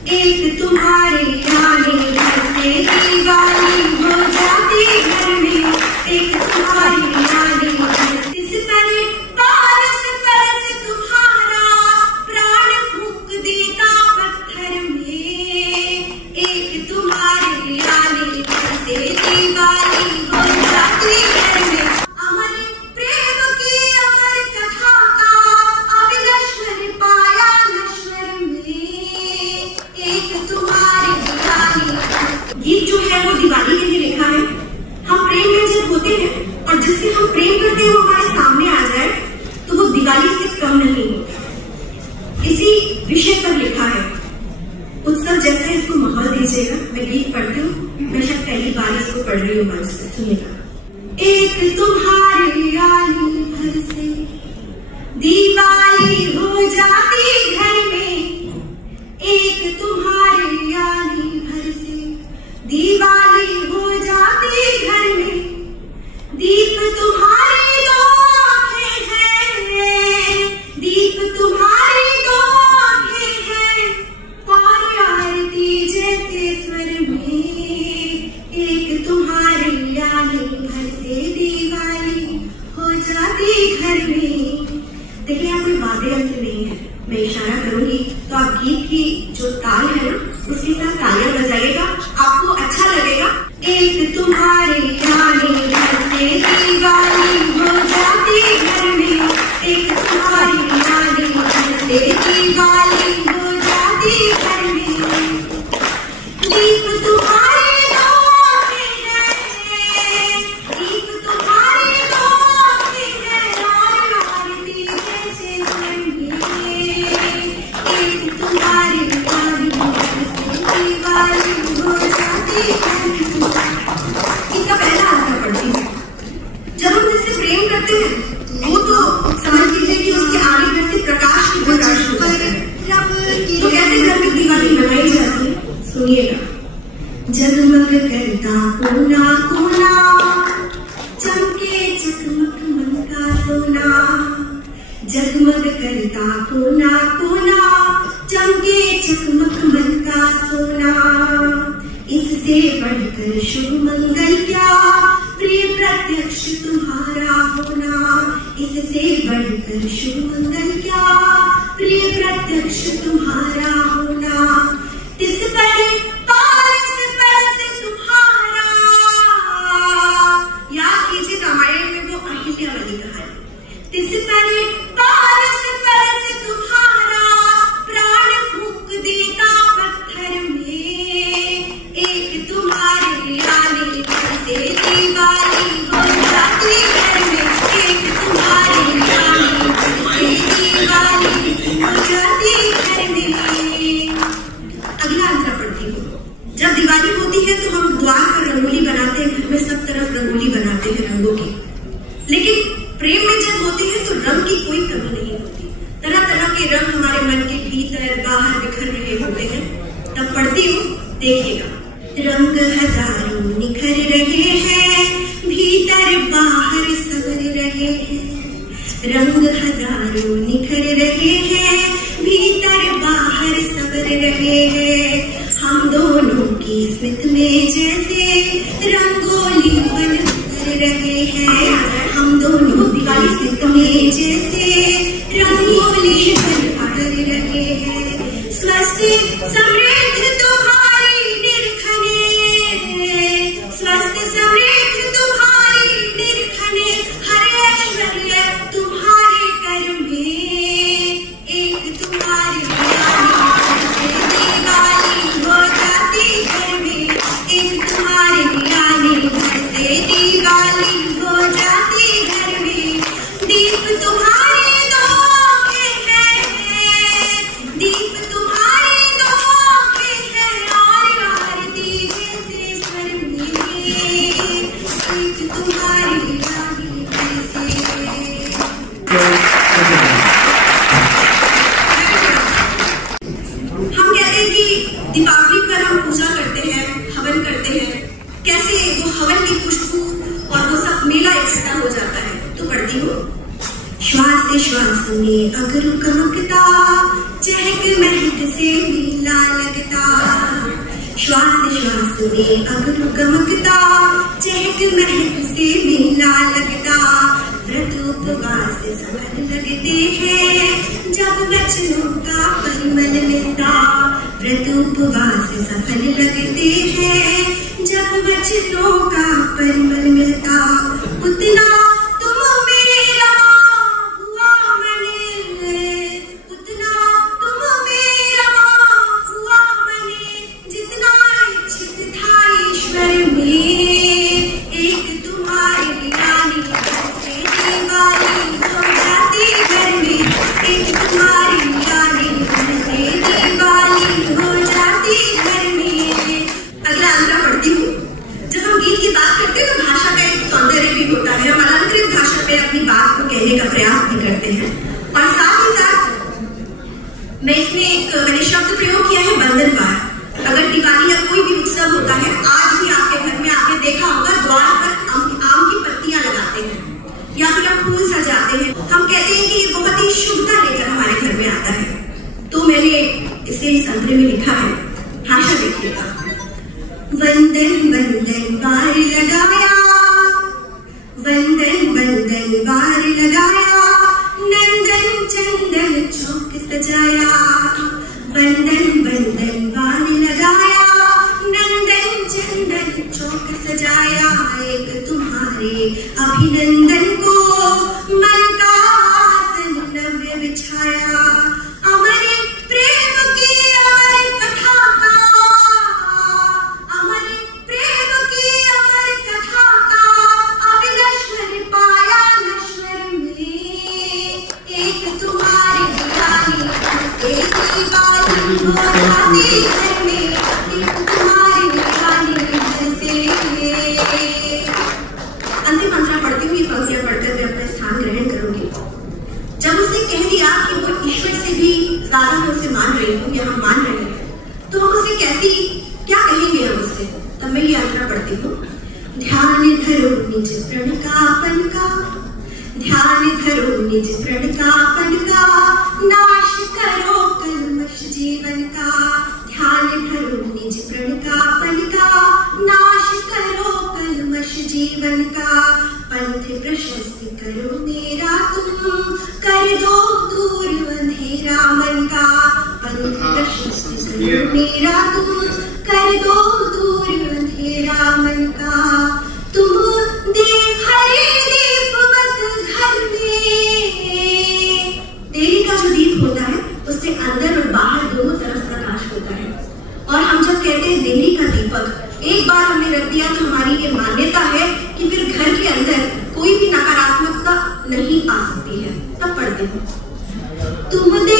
एक तुम्हारे आने से दिवाली हो जाती घर में, एक तुम्हारे आने इस पर पारस परस तुम्हारा प्राण फूंक देता पत्थर में, एक तुम्हारे आने से दिवाली हो जाती घर में। अमर प्रेम की अमर कथा का अविनश्वर पाया नश्वर में, एक तुम्हारी दिवाली। गीत जो है वो दिवाली के लिए लिखा है। हम प्रेम में जब होते हैं और जिससे हम प्रेम करते हैं वो हमारे सामने आ जाए तो वो दिवाली से कम नहीं होता। इसी विषय पर लिखा है। उत्सव जैसे इसको माहौल दीजिएगा। मैं गीत पढ़ती हूँ, मैं शायद पहली बार इसको पढ़ रही हूँ मंच से, सुनिएगा। एक तुम्हारे आने भर से दिवाली हो जाती घर में, एक तुम्हारे आने भर से दिवाली हो जाती घर में, दीप तुम्हारी दो आंखें हैं, दीप तुम्हारी दो आंखें हैं, और आरती जैसे स्वर में, एक तुम्हारे आने भर से दिवाली हो जाती घर में। देखिए यहाँ कोई वाद्य यंत्र नहीं है, मैं इशारा करूंगी तो आप गीत की जो ताल है ना उसके साथ तालियां बजाइएगा, आपको अच्छा लगेगा। एक तुम्हारे आने भर से दिवाली हो जाती घर में, एक तुम्हारे आने भर से दिवाली हो जाती घर में, दीप तुम्हारे दो आंखें हैं, दीप तुम्हारे दो आंखें हैं, और आरती जैसे स्वर में, एक तुम्हारे आने भर से दिवाली हो जाती घर में। इनका पहला अंतर पढ़ती हूँ। जब हम जिससे प्रेम करते हैं वो तो समझ लीजिए कि उसके आने भर से प्रकाश की प्रकाश होता है। तो कैसे घर में दिवाली मनाई जाती है सुनिएगा। जगमग करता कोना कोना, चमके चकमक मन का सोना, जगमग करता कोना कोना, चमके चकमक मन का सोना, इससे बढ़कर शुभ मंगल क्या, प्रिय प्रत्यक्ष तुम्हारा होना, इससे बढ़कर शुभ मंगल क्या, प्रिय प्रत्यक्ष तुम्हारा होना, इस पर पारस परस तुम्हारा। याद कीजिए रामायण में वो अहिल्या वाली कहानी। इस पर पारस परस तुम्हारा प्राण फूंक देता पत्थर में, एक तुम्हारे आने भर से दिवाली हो जाती घर में, एक तुम्हारे आने भर से दिवाली हो जाती घर में। अगला अंतर पढ़ती हूँ। जब दिवाली होती है तो हम द्वार पर रंगोली बनाते हैं, घर में सब तरफ रंगोली बनाते हैं रंगों की, लेकिन प्रेम में जब होते हैं तो रंग की कोई कमी नहीं होती। तरह तरह के रंग हमारे मन के भीतर बाहर बिखर रहे होते हैं। तब पढ़ती हूँ, देखिएगा। रंग हजारों निखर रहे हैं, भीतर बाहर सवर रहे हैं, रंग हजारों निखर रहे हैं, भीतर बाहर सवर रहे हैं, हम दोनों की स्मित में जैसे रंगोली बन कर रहे हैं, हम दोनों की स्मित में जैसे रंगोली बन कर रहे हैं, स्वस्थ समृद्ध तुम्हारी निरखने, स्वस्थ समृद्ध तुम्हारी निरखने, हर ऐश्वर्य तुम्हारे कर में, एक तुम्हारे आने से दिवाली हो जाती घर में, एक तुम्हारे आने से दिवाली हो जाती घर में, दीप तुम्हारे दो आंखें हैं, दीप तुम्हारे दो आंखें हैं, और आरती जैसे स्वर में, एक तुम्हारी आने से। हम कहते हैं कि दीपावली पर हम पूजा करते हैं, हवन करते हैं, कैसे वो हवन की खुशबू और वो सब मेला इकट्ठा हो जाता है। तो पढ़ती हूँ। श्वास श्वास में अगर कमकता, चहक महक से मेला लगता, श्वास श्वास में अगनु गमकता, चहक महक से मेला लगता। व्रत उपवास सफल लगते हैं जब वचनों का परिमल मिलता। व्रत उपवास सफल लगते हैं जब वचनों का परिमल मिलता। उतना तुम मेरा हुआ मने, उतना तुम मेरा हुआ मने, जितना इच्छित था ईश्वर में। एक तुम्हारी रानी से दीवाली हो जाती घर में, एक तुम्हारी रानी से दीवाली हो जाती घर में। अगला अंतरा पढ़ती हूँ। जब हम गीत की बात करते हैं तो भाषा का एक सौंदर्य भी होता है। हम अलंकृत भाषा पे अपनी बात को कहने का प्रयास भी करते हैं। और साथ ही साथ मैं इसमें मैंने शब्द प्रयोग किया है बंधनवार। अगर दिवाली या कोई भी उत्सव होता है, आज भी आपके घर में आपने देखा होगा द्वार पर आम की पत्तियां लगाते हैं या फिर हम फूल सजाते हैं। हम कहते हैं कि ये बहुत ही शुभता लेकर हमारे घर में आता है। तो मैंने इसे इस अंतरे में लिखा है, भाषा देखिएगा। वंदन वंदन वार लगाया, वंदन वंदन वार लगाया, नंदन चंदन चौक सजाया। वंदन वंदन वार लगाया, नंदन चंदन चौक सजाया। एक तुम्हारे अभिनंदन को मन का आसन नव्य बिछाया। अमर प्रेम की अमर कथा का, अमर प्रेम की अमर कथा का अविनश्वर पाया नश्वर में। एक तुम्हारी दीवानी से दीवाली हो जाती घर में, एक तुम्हारी दीवानी से। अंतिम मंत्रा पढ़ती हुई पंक्तियां पढ़कर मैं अपना स्थान ग्रहण करूंगी। जब उसने कह दिया कि वो ईश्वर से भी ज्यादा मैं उसे मान रही हूँ या हम मान रहे हैं, तो हम उसे क्या कहेंगे हम उससे? तब मैं ये अंतरा पढ़ती हूँ। ध्यान धरो निज प्रण का अपन का, ध्यान धरो निज प्रण का अपन का, नाश करो कल्मश जीवन का। ध्यान धरो निज प्रण का अपन का, नाश करो कल्मश जीवन का। पंथ प्रशस्त करो मेरा तुम, कर दो दूर अंधेरा मन का। पंथ प्रशस्त करो मेरा तुम, कर दो दूर अंधेरा मन का। तुम दे हरे दीप मत घर में। देरी का जो दीप होता है उससे अंदर और बाहर दोनों तरफ प्रकाश होता है। और हम जब कहते हैं देरी का दीपक एक बार हमने रख दिया तो हमारी ये मान्यता है कि फिर घर के अंदर कोई भी नकारात्मकता नहीं आ सकती है। तब पढ़ते हैं। तुम दे